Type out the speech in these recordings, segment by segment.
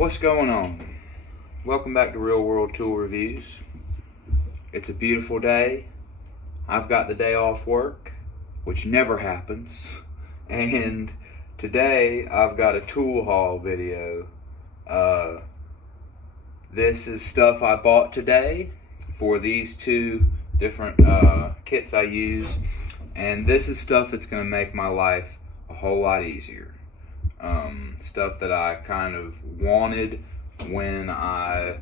What's going on? Welcome back to Real World Tool Reviews. It's a beautiful day. I've got the day off work, which never happens. And today I've got a tool haul video. This is stuff I bought today for these two different kits I use. And this is stuff that's going to make my life a whole lot easier. Stuff that I kind of wanted when I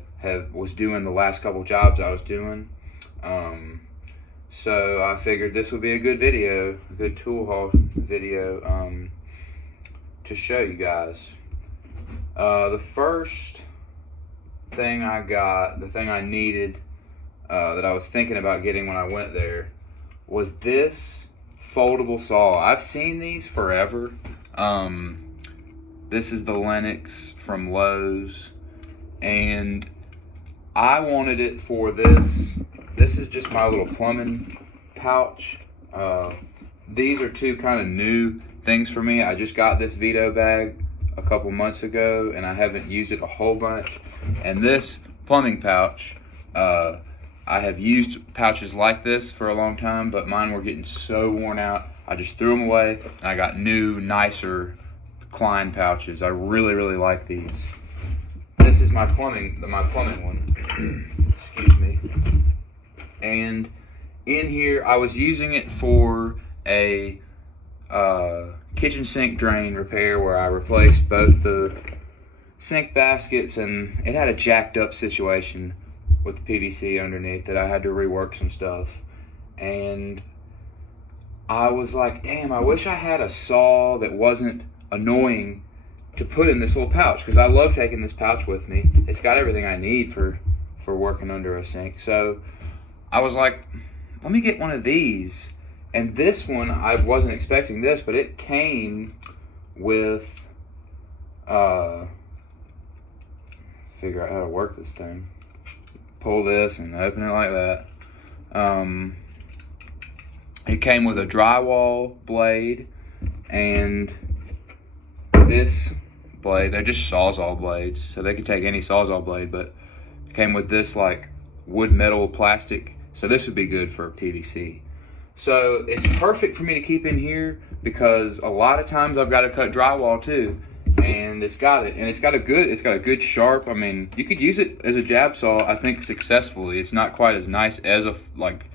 was doing the last couple jobs I was doing. So I figured this would be a good video, a good tool haul video to show you guys. The first thing I got, the thing I needed that I was thinking about getting when I went there, was this foldable saw. I've seen these forever. This is the Lennox from Lowe's, and I wanted it for this. This is just my little plumbing pouch. These are two kind of new things for me. I just got this Veto bag a couple months ago, and I haven't used it a whole bunch. And this plumbing pouch, I have used pouches like this for a long time, but mine were getting so worn out, I just threw them away, and I got new, nicer Klein pouches. I really like these. This is my plumbing one. Excuse me. And in here, I was using it for a kitchen sink drain repair where I replaced both the sink baskets, and it had a jacked up situation with the PVC underneath that I had to rework some stuff. And I was like, damn, I wish I had a saw that wasn't annoying to put in this little pouch, because I love taking this pouch with me. It's got everything I need for working under a sink. So I was like, let me get one of these. And this one, I wasn't expecting this, but it came with figure out how to work this thing. Pull this and open it like that. It came with a drywall blade and this blade. They're just Sawzall blades, so they could take any Sawzall blade, but it came with this like wood metal plastic, so this would be good for PVC. So it's perfect for me to keep in here, because a lot of times I've got to cut drywall too, and it's got a good sharp. I mean, you could use it as a jab saw, I think, successfully. It's not quite as nice as a like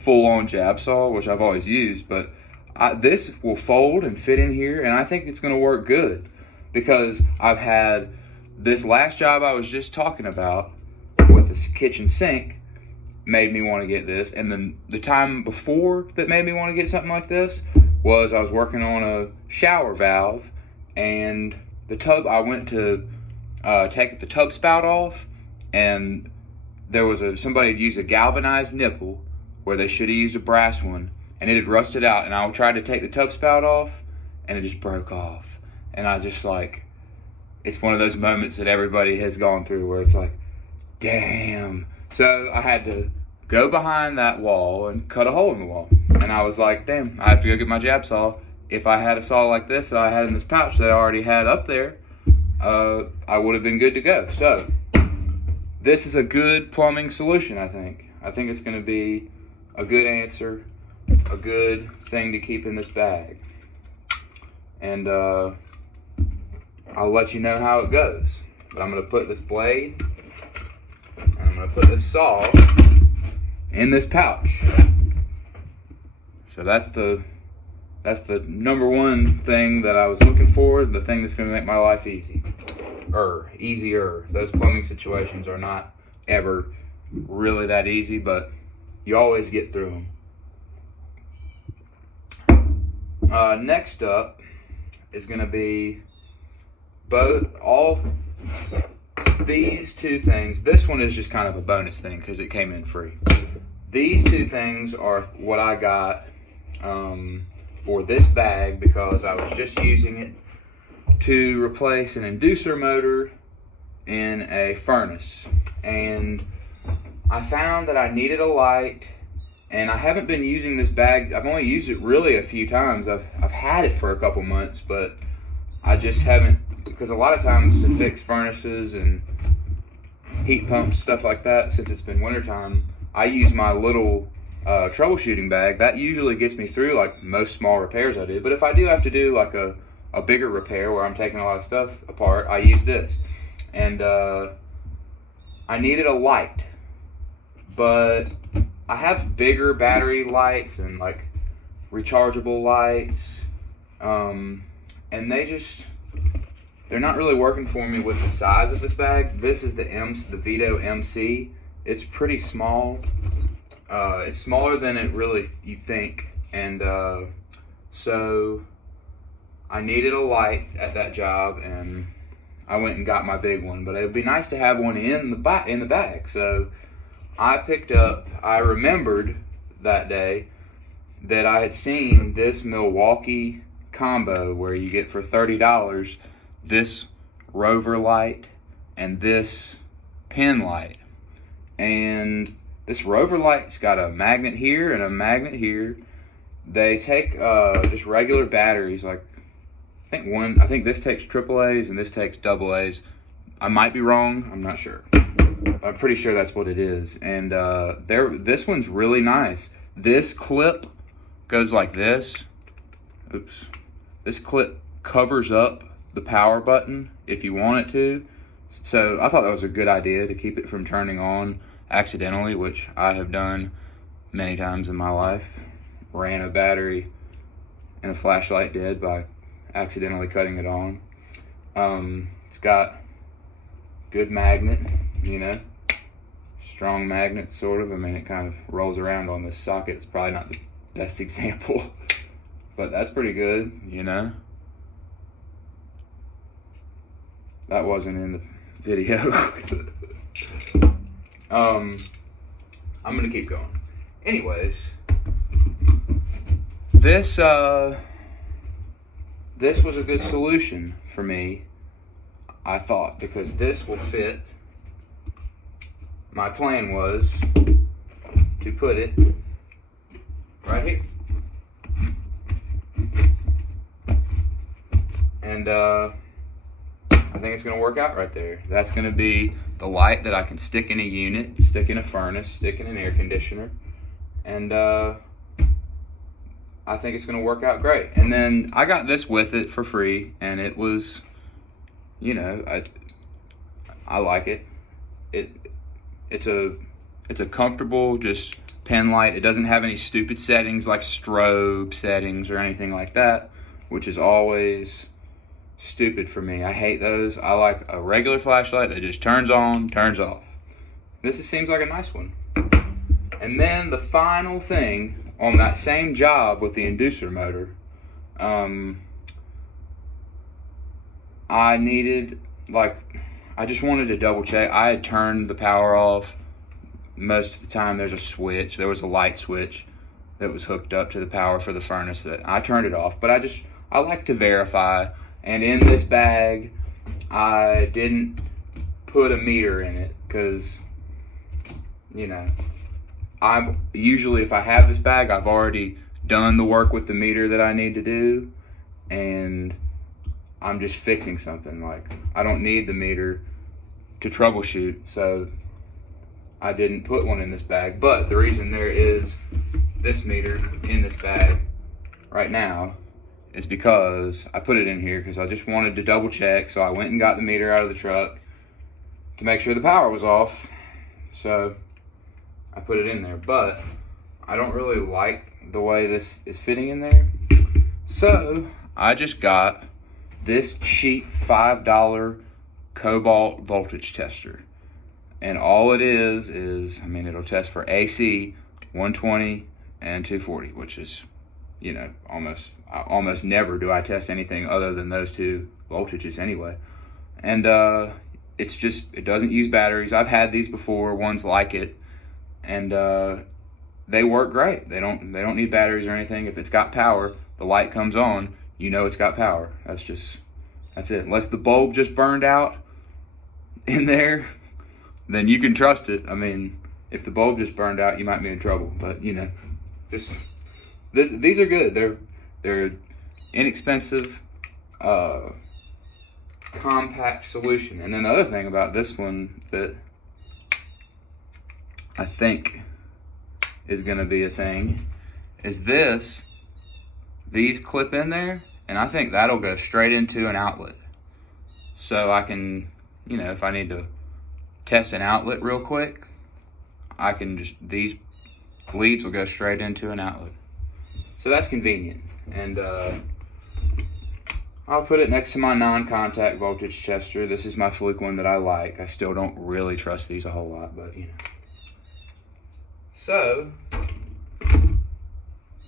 full-on jab saw, which I've always used, but this will fold and fit in here, and I think it's going to work good, because I've had this last job I was just talking about with this kitchen sink made me want to get this, and then the time before that made me want to get something like this was I was working on a shower valve, and the tub, I went to take the tub spout off, and there was somebody had used a galvanized nipple where they should have used a brass one, and it had rusted out, and I tried to take the tub spout off, and it just broke off. And I just like, it's one of those moments that everybody has gone through where it's like, damn. So I had to go behind that wall and cut a hole in the wall. And I was like, damn, I have to go get my jab saw. If I had a saw like this that I had in this pouch that I already had up there, I would have been good to go. So this is a good plumbing solution, I think. I think it's going to be a good answer, a good thing to keep in this bag. And I'll let you know how it goes. But I'm going to put this blade, and I'm going to put this saw in this pouch. So that's the number one thing that I was looking for, the thing that's going to make my life easier. Those plumbing situations are not ever really that easy, but you always get through them. Next up is going to be all these two things. This one is just kind of a bonus thing because it came in free. These two things are what I got for this bag, because I was just using it to replace an inducer motor in a furnace, and I found that I needed a light, and I haven't been using this bag. I've only used it really a few times. I've had it for a couple months, but I just haven't because a lot of times to fix furnaces and heat pumps, stuff like that, since it's been wintertime, I use my little troubleshooting bag. That usually gets me through like most small repairs I do. But if I do have to do like a bigger repair where I'm taking a lot of stuff apart, I use this. And I needed a light, but I have bigger battery lights and like rechargeable lights, and they're not really working for me with the size of this bag. This is the Veto MC. It's pretty small. It's smaller than it really you think, and so I needed a light at that job, and I went and got my big one. But it would be nice to have one in the bag. So I remembered that day that I had seen this Milwaukee combo where you get for $30 this Rover Light and this pen light. And this Rover Light's got a magnet here and a magnet here. They take just regular batteries, like I think this takes AAAs and this takes AAs. I might be wrong, I'm not sure. I'm pretty sure that's what it is. And this one's really nice. This clip goes like this. Oops. This clip covers up the power button if you want it to. So I thought that was a good idea to keep it from turning on accidentally, which I have done many times in my life. Ran a battery and a flashlight dead by accidentally cutting it on. It's got good magnet, you know, strong magnet sort of. I mean, it kind of rolls around on this socket. It's probably not the best example, but that's pretty good, you know. That wasn't in the video. I'm gonna keep going. Anyways, this was a good solution for me, I thought, because this will fit. My plan was to put it right here. And I think it's going to work out right there. That's going to be the light that I can stick in a unit, stick in a furnace, stick in an air conditioner. And I think it's going to work out great. And then I got this with it for free, and it was, you know, I like it. It's a comfortable just pen light. It doesn't have any stupid settings like strobe settings or anything like that, which is always stupid for me. I hate those. I like a regular flashlight that just turns on, turns off. This seems like a nice one. And then the final thing on that same job with the inducer motor, I just wanted to double check. I had turned the power off. Most of the time there's a switch. There was a light switch that was hooked up to the power for the furnace that I turned it off. But I like to verify. And in this bag, I didn't put a meter in it because, you know, usually if I have this bag, I've already done the work with the meter that I need to do, and I'm just fixing something. Like, I don't need the meter to troubleshoot, so I didn't put one in this bag. But the reason there is this meter in this bag right now is because I put it in here because I just wanted to double check. So I went and got the meter out of the truck to make sure the power was off. So I put it in there, but I don't really like the way this is fitting in there. So I just got this cheap $5 Cobalt voltage tester. And all it is, I mean, it'll test for AC, 120 and 240, which is, you know, almost never do I test anything other than those two voltages anyway. And it doesn't use batteries. I've had these before, ones like it, and they work great. They don't need batteries or anything. If it's got power, the light comes on, you know it's got power. That's it. Unless the bulb just burned out in there, then you can trust it. I mean, if the bulb just burned out, you might be in trouble. But, you know, these are good. They're inexpensive. compact solution. And then the other thing about this one that I think is going to be a thing is these clip in there, and I think that'll go straight into an outlet. So I can, you know, if I need to test an outlet real quick, I can just, these leads will go straight into an outlet. So that's convenient. And I'll put it next to my non-contact voltage tester. This is my Fluke one that I like. I still don't really trust these a whole lot, but you know. So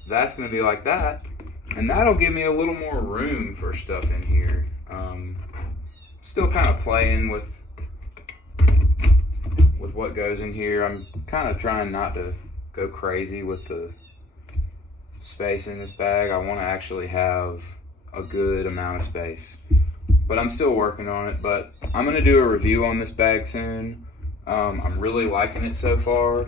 that's gonna be like that. And that'll give me a little more room for stuff in here. Still kind of playing with what goes in here. I'm kind of trying not to go crazy with the space in this bag. I want to actually have a good amount of space, but I'm still working on it. But I'm going to do a review on this bag soon. I'm really liking it so far.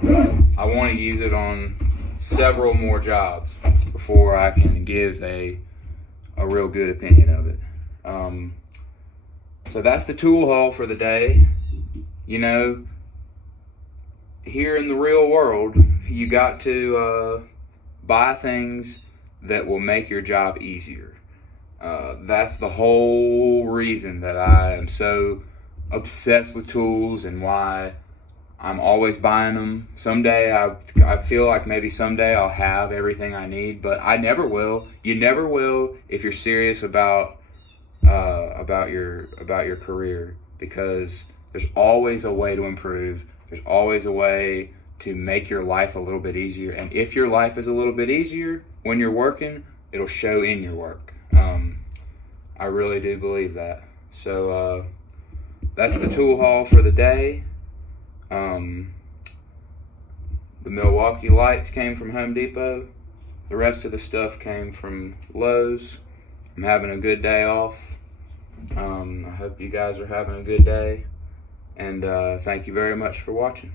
I want to use it on several more jobs before I can give a real good opinion of it. So that's the tool haul for the day. You know, here in the real world, you got to buy things that will make your job easier. That's the whole reason that I am so obsessed with tools and why I'm always buying them. Someday I feel like maybe someday I'll have everything I need, but I never will. You never will if you're serious about your career, because there's always a way to improve. There's always a way to make your life a little bit easier. And if your life is a little bit easier when you're working, it'll show in your work. I really do believe that. So that's the tool haul for the day. The Milwaukee lights came from Home Depot. The rest of the stuff came from Lowe's. I'm having a good day off. I hope you guys are having a good day. And thank you very much for watching.